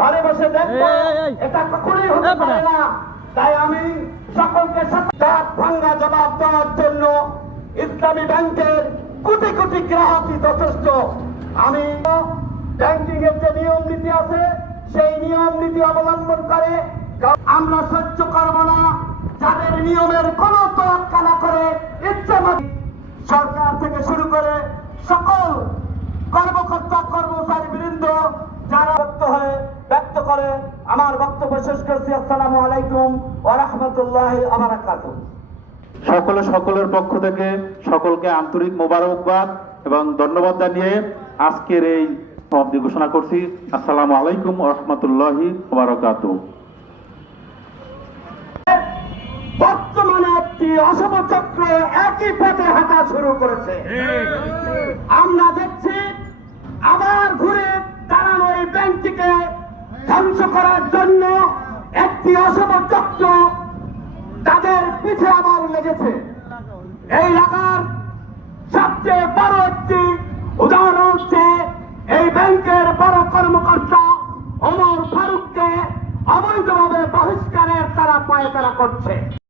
ঘরে বসে দেখবো, এটা কখনোই হতে পারে না। তাই আমি সকলকে দাঁত ভাঙ্গা জবাব দেওয়ার জন্য ইসলামী ব্যাংকের কোটি কোটি গ্রাহকই যথেষ্ট। আমি ব্যাংকিং এর যে নিয়ম নীতি আছে সেই নিয়ম নীতি অবলম্বন করে আমরা সহ্য করব না যাদের নিয়মের কোন তোয়াক্কা না করে ইচ্ছামতো সরকার থেকে শুরু করে সকল কর্মকর্তা কর্মচারী বৃন্দ যারা ব্যক্ত করে আমার বক্তব্য শেষ করছি। আসসালামু আলাইকুম ওয়া রাহমাতুল্লাহি ওয়া বারাকাতুহু। সকলের পক্ষ থেকে সকলকে আন্তরিক মোবারকবাদ এবং ধন্যবাদ জানিয়ে আজকের এই সমাপ্তি ঘোষণা করছি। আসসালামু আলাইকুম ওয়া রাহমাতুল্লাহি ওয়া বারাকাতুহু। বর্তমানে একটি অশুভ চক্র একই পথে হাঁটা শুরু করেছে। আমরা দেখছি আবার ঘুরে দাঁড়ানো এই ব্যাংকটিকে ধ্বংস করার জন্য একটি অশুভ চক্র তাদের পিছে আবার লেগেছে। এই লাগার